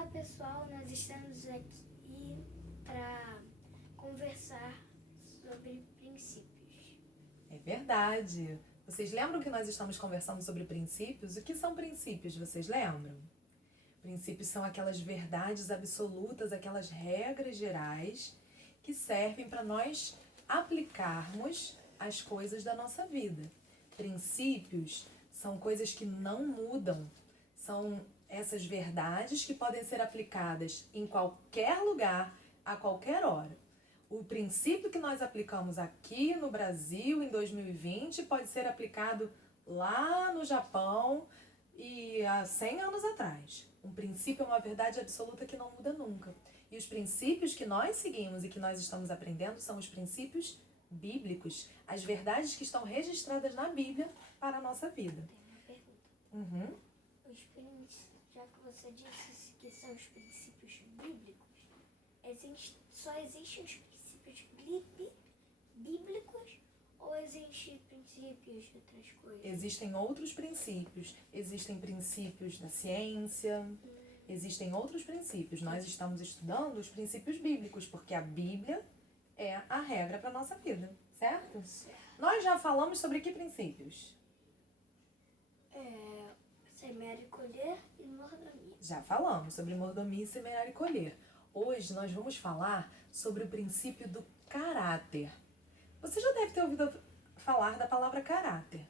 Olá pessoal, nós estamos aqui para conversar sobre princípios. É verdade. Vocês lembram que nós estamos conversando sobre princípios? O que são princípios, vocês lembram? Princípios são aquelas verdades absolutas, aquelas regras gerais que servem para nós aplicarmos as coisas da nossa vida. Princípios são coisas que não mudam, são essas verdades que podem ser aplicadas em qualquer lugar, a qualquer hora. O princípio que nós aplicamos aqui no Brasil em 2020 pode ser aplicado lá no Japão e há 100 anos atrás. Um princípio é uma verdade absoluta que não muda nunca. E os princípios que nós seguimos e que nós estamos aprendendo são os princípios bíblicos, as verdades que estão registradas na Bíblia para a nossa vida. Tem uma pergunta. Já que você disse que são os princípios bíblicos, só existem os princípios bíblicos ou existem princípios de outras coisas? Existem outros princípios. Existem princípios da ciência, existem outros princípios. Nós estamos estudando os princípios bíblicos, porque a Bíblia é a regra para a nossa vida, certo? Nós já falamos sobre que princípios? Semear e colher e mordomia. Já falamos sobre mordomia, semear e colher. Hoje nós vamos falar sobre o princípio do caráter. Você já deve ter ouvido falar da palavra caráter.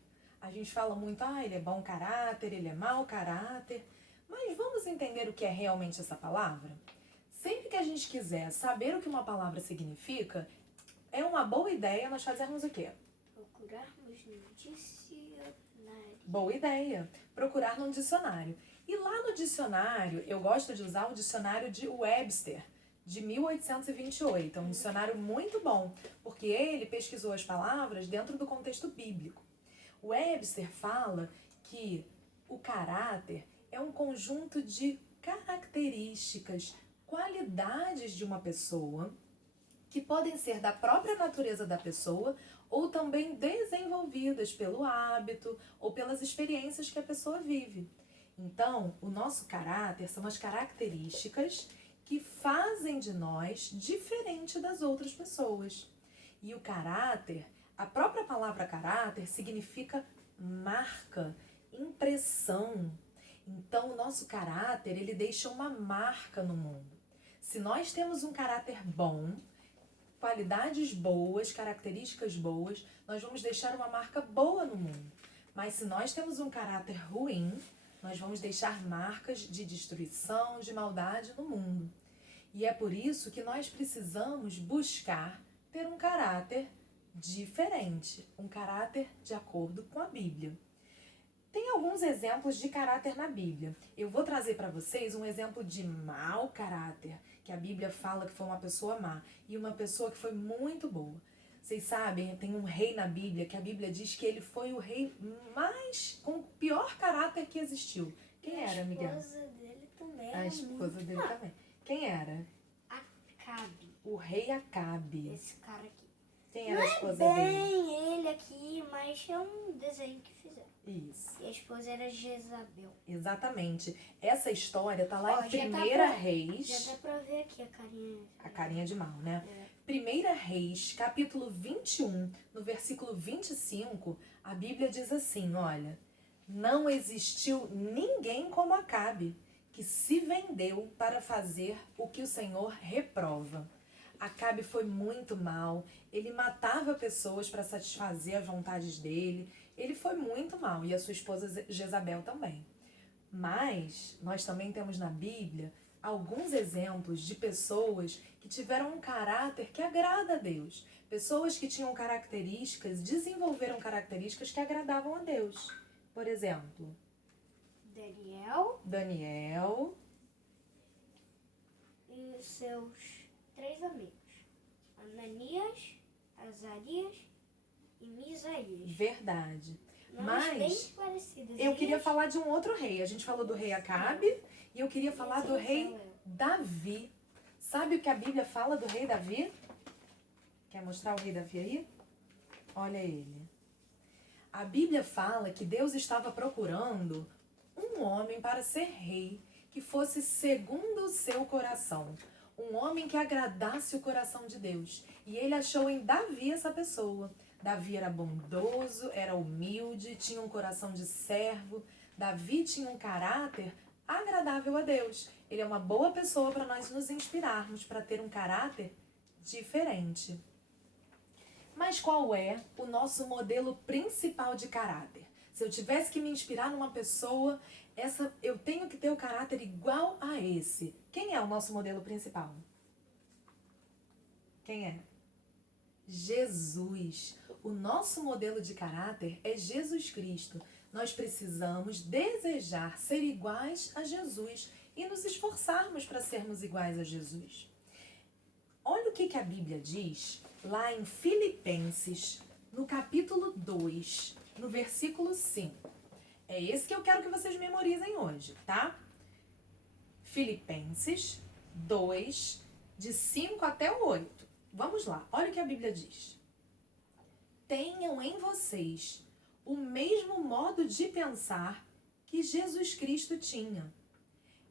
A gente fala muito, ele é bom caráter, ele é mau caráter. Mas vamos entender o que é realmente essa palavra? Sempre que a gente quiser saber o que uma palavra significa, é uma boa ideia nós fazermos o quê? Procurarmos no dicionário. Boa ideia. Procurar num dicionário. E lá no dicionário, eu gosto de usar o dicionário de Webster, de 1828. É um dicionário muito bom, porque ele pesquisou as palavras dentro do contexto bíblico. Webster fala que o caráter é um conjunto de características, qualidades de uma pessoa que podem ser da própria natureza da pessoa ou também desenvolvidas pelo hábito ou pelas experiências que a pessoa vive. Então, o nosso caráter são as características que fazem de nós diferente das outras pessoas. E o caráter, a própria palavra caráter significa marca, impressão. Então, o nosso caráter, ele deixa uma marca no mundo. Se nós temos um caráter bom, qualidades boas, características boas, nós vamos deixar uma marca boa no mundo. Mas se nós temos um caráter ruim, nós vamos deixar marcas de destruição, de maldade no mundo. E é por isso que nós precisamos buscar ter um caráter diferente, um caráter de acordo com a Bíblia. Tem alguns exemplos de caráter na Bíblia. Eu vou trazer para vocês um exemplo de mau caráter, que a Bíblia fala que foi uma pessoa má, e uma pessoa que foi muito boa. Vocês sabem, tem um rei na Bíblia, que a Bíblia diz que ele foi o rei com o pior caráter que existiu. Quem era, Miguel? A esposa dele também. A esposa dele também. Quem era? Acabe. O rei Acabe. Esse cara aqui. Quem era a esposa Não é dele? bem ele aqui, mas é um desenho que fizeram. Isso. E a esposa era Jezabel. Exatamente. Essa história tá lá Ó, em já tá 1 Reis. Já dá pra ver aqui a carinha. A carinha de mal, né? É. 1 Reis, capítulo 21, no versículo 25, a Bíblia diz assim, olha: não existiu ninguém como Acabe, que se vendeu para fazer o que o Senhor reprova. Acabe foi muito mal, ele matava pessoas para satisfazer as vontades dele, ele foi muito mal, e a sua esposa Jezabel também. Mas nós também temos na Bíblia alguns exemplos de pessoas que tiveram um caráter que agrada a Deus. Pessoas que tinham características, desenvolveram características que agradavam a Deus. Por exemplo, Daniel e os seus 3 amigos. Ananias, Azarias e Misaías. Verdade. Nomes bem Mas parecidos. eu queria falar de um outro rei. A gente falou do rei Acabe e eu queria falar do rei Davi. Sabe o que a Bíblia fala do rei Davi? Quer mostrar o rei Davi aí? Olha ele. A Bíblia fala que Deus estava procurando um homem para ser rei que fosse segundo o seu coração. Um homem que agradasse o coração de Deus. E ele achou em Davi essa pessoa. Davi era bondoso, era humilde, tinha um coração de servo. Davi tinha um caráter agradável a Deus. Ele é uma boa pessoa para nós nos inspirarmos, para ter um caráter diferente. Mas qual é o nosso modelo principal de caráter? Se eu tivesse que me inspirar numa pessoa, eu tenho que ter o caráter igual a esse. Quem é o nosso modelo principal? Quem é? Jesus. O nosso modelo de caráter é Jesus Cristo. Nós precisamos desejar ser iguais a Jesus e nos esforçarmos para sermos iguais a Jesus. Olha o que a Bíblia diz lá em Filipenses, no capítulo 2, no versículo 5. É esse que eu quero que vocês memorizem hoje, tá? Filipenses 2, de 5 até o 8. Vamos lá, olha o que a Bíblia diz. Tenham em vocês o mesmo modo de pensar que Jesus Cristo tinha.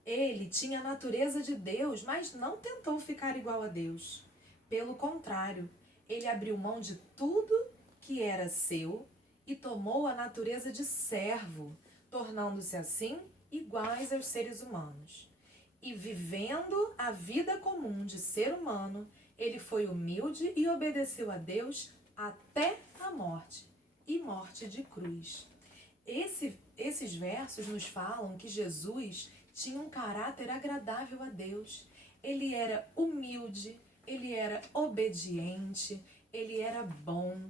Ele tinha a natureza de Deus, mas não tentou ficar igual a Deus. Pelo contrário, ele abriu mão de tudo que era seu e tomou a natureza de servo, tornando-se assim iguais aos seres humanos. E vivendo a vida comum de ser humano, ele foi humilde e obedeceu a Deus até a morte, e morte de cruz. Esses versos nos falam que Jesus tinha um caráter agradável a Deus. Ele era humilde, ele era obediente, ele era bom.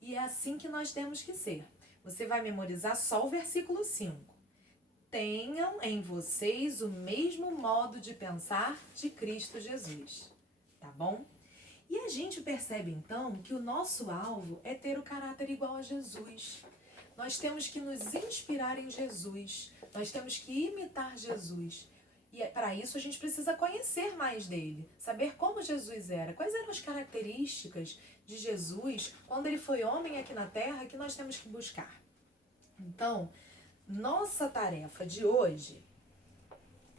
E é assim que nós temos que ser. Você vai memorizar só o versículo 5. Tenham em vocês o mesmo modo de pensar de Cristo Jesus. Tá bom? E a gente percebe então que o nosso alvo é ter o caráter igual a Jesus. Nós temos que nos inspirar em Jesus. Nós temos que imitar Jesus. E para isso a gente precisa conhecer mais dele, saber como Jesus era, quais eram as características de Jesus quando ele foi homem aqui na Terra que nós temos que buscar. Então, nossa tarefa de hoje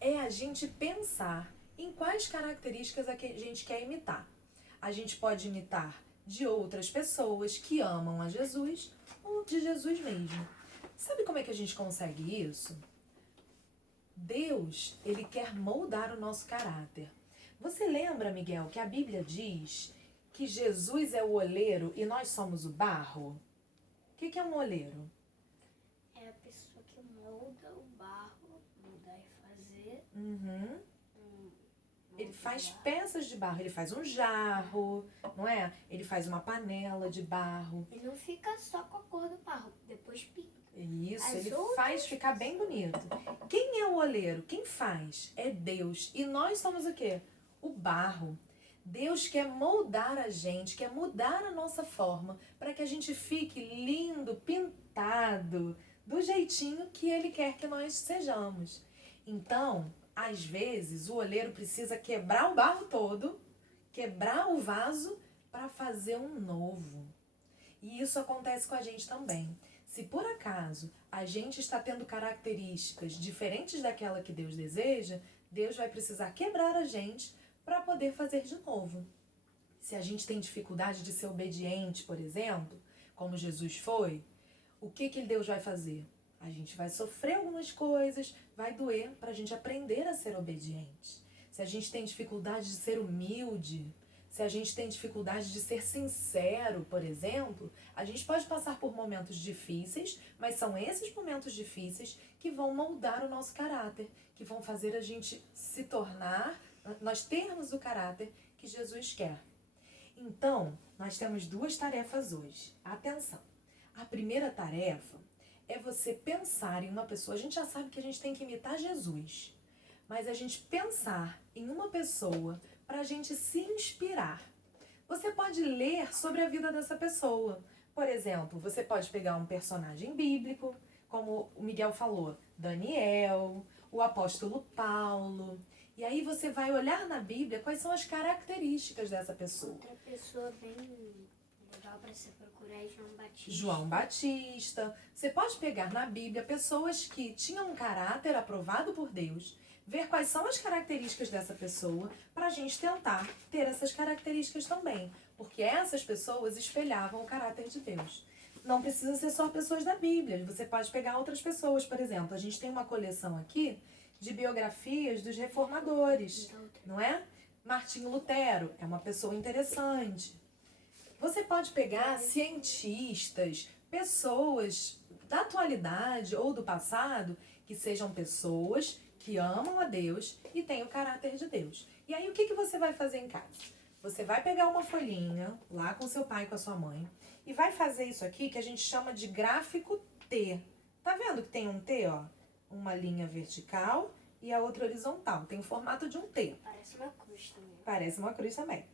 é a gente pensar em quais características a gente quer imitar. A gente pode imitar de outras pessoas que amam a Jesus ou de Jesus mesmo. Sabe como é que a gente consegue isso? Deus, ele quer moldar o nosso caráter. Você lembra, Miguel, que a Bíblia diz que Jesus é o oleiro e nós somos o barro? O que é um oleiro? É a pessoa que molda o barro, moldar e fazer. Ele faz peças de barro, ele faz um jarro, não é? Ele faz uma panela de barro. Ele não fica só com a cor do barro, depois pinta. Isso, As ele outras faz ficar bem bonito. Quem é o oleiro? Quem faz? É Deus. E nós somos o quê? O barro. Deus quer moldar a gente, quer mudar a nossa forma para que a gente fique lindo, pintado, do jeitinho que Ele quer que nós sejamos. Então, às vezes, o oleiro precisa quebrar o barro todo, quebrar o vaso para fazer um novo. E isso acontece com a gente também. Se por acaso a gente está tendo características diferentes daquela que Deus deseja, Deus vai precisar quebrar a gente para poder fazer de novo. Se a gente tem dificuldade de ser obediente, por exemplo, como Jesus foi, o que Deus vai fazer? A gente vai sofrer algumas coisas, vai doer para a gente aprender a ser obediente. Se a gente tem dificuldade de ser humilde, se a gente tem dificuldade de ser sincero, por exemplo, a gente pode passar por momentos difíceis, mas são esses momentos difíceis que vão moldar o nosso caráter, que vão fazer a gente se tornar, nós termos o caráter que Jesus quer. Então, nós temos duas tarefas hoje. Atenção! A primeira tarefa é você pensar em uma pessoa. A gente já sabe que a gente tem que imitar Jesus, mas a gente pensar em uma pessoa para a gente se inspirar. Você pode ler sobre a vida dessa pessoa. Por exemplo, você pode pegar um personagem bíblico, como o Miguel falou, Daniel, o apóstolo Paulo. E aí você vai olhar na Bíblia quais são as características dessa pessoa. Outra pessoa bem legal para você procurar é João Batista. João Batista. Você pode pegar na Bíblia pessoas que tinham um caráter aprovado por Deus, ver quais são as características dessa pessoa para a gente tentar ter essas características também. Porque essas pessoas espelhavam o caráter de Deus. Não precisa ser só pessoas da Bíblia, você pode pegar outras pessoas, por exemplo. A gente tem uma coleção aqui de biografias dos reformadores, não é? Martinho Lutero é uma pessoa interessante. Você pode pegar cientistas, pessoas da atualidade ou do passado, que sejam pessoas que amam a Deus e têm o caráter de Deus. E aí o que você vai fazer em casa? Você vai pegar uma folhinha lá com seu pai e com a sua mãe e vai fazer isso aqui que a gente chama de gráfico T. Tá vendo que tem um T, ó? Uma linha vertical e a outra horizontal. Tem o formato de um T. Parece uma cruz também. Parece uma cruz também.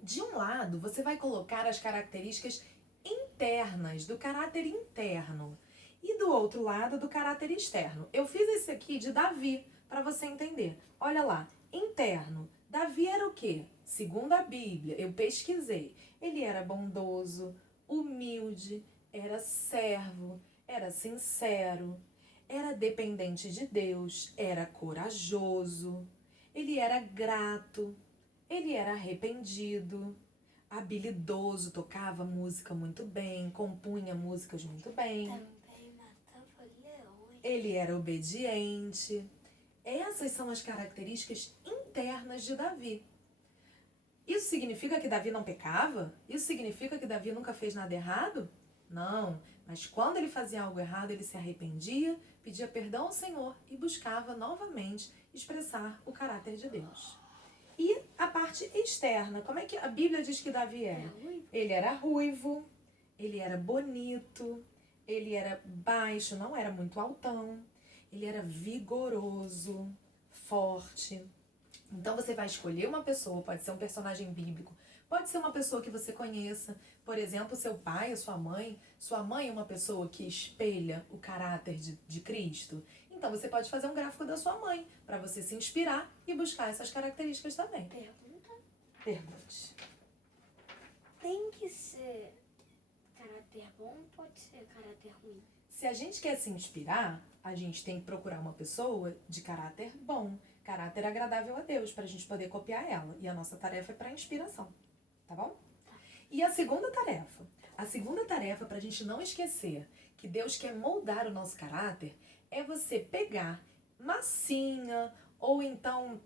De um lado, você vai colocar as características internas, do caráter interno. E do outro lado, do caráter externo. Eu fiz esse aqui de Davi, para você entender. Olha lá, interno. Davi era o quê? Segundo a Bíblia, eu pesquisei. Ele era bondoso, humilde, era servo, era sincero, era dependente de Deus, era corajoso, ele era grato, ele era arrependido, habilidoso, tocava música muito bem, compunha músicas muito bem. Também matava leões. Ele era obediente. Essas são as características internas de Davi. Isso significa que Davi não pecava? Isso significa que Davi nunca fez nada errado? Não, mas quando ele fazia algo errado, ele se arrependia, pedia perdão ao Senhor e buscava novamente expressar o caráter de Deus. E a parte externa, como é que a Bíblia diz que Davi era? Ele era ruivo, ele era bonito, ele era baixo, não era muito altão, ele era vigoroso, forte. Então você vai escolher uma pessoa, pode ser um personagem bíblico, pode ser uma pessoa que você conheça, por exemplo, seu pai, a sua mãe. Sua mãe é uma pessoa que espelha o caráter de Cristo. Então você pode fazer um gráfico da sua mãe, para você se inspirar e buscar essas características também. Pergunta? Pergunte. Tem que ser caráter bom ou pode ser caráter ruim? Se a gente quer se inspirar, a gente tem que procurar uma pessoa de caráter bom, caráter agradável a Deus, para a gente poder copiar ela. E a nossa tarefa é para inspiração, tá bom? E a segunda tarefa para a gente não esquecer que Deus quer moldar o nosso caráter, é você pegar massinha ou então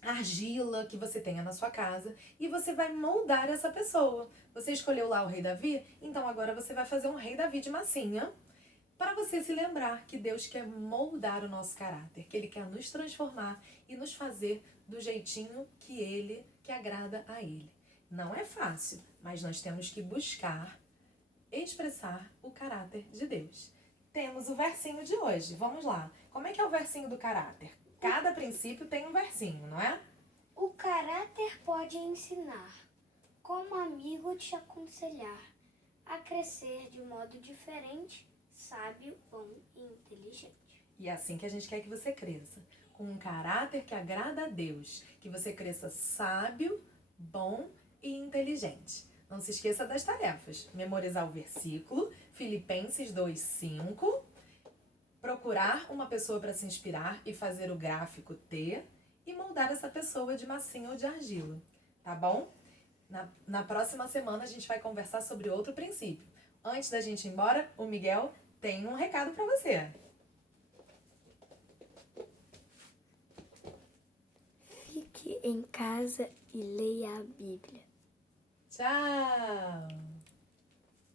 argila que você tenha na sua casa e você vai moldar essa pessoa. Você escolheu lá o rei Davi, então agora você vai fazer um rei Davi de massinha, para você se lembrar que Deus quer moldar o nosso caráter, que Ele quer nos transformar e nos fazer do jeitinho que agrada a Ele. Não é fácil, mas nós temos que buscar expressar o caráter de Deus. Temos o versinho de hoje, vamos lá. Como é que é o versinho do caráter? Cada princípio tem um versinho, não é? O caráter pode ensinar, como amigo te aconselhar, a crescer de modo diferente, sábio, bom e inteligente. E é assim que a gente quer que você cresça, com um caráter que agrada a Deus, que você cresça sábio, bom e inteligente. Não se esqueça das tarefas, memorizar o versículo, Filipenses 2:5, procurar uma pessoa para se inspirar e fazer o gráfico T e moldar essa pessoa de massinha ou de argila, tá bom? Na próxima semana a gente vai conversar sobre outro princípio. Antes da gente ir embora, o Miguel tem um recado para você. Fique em casa e leia a Bíblia. Tchau!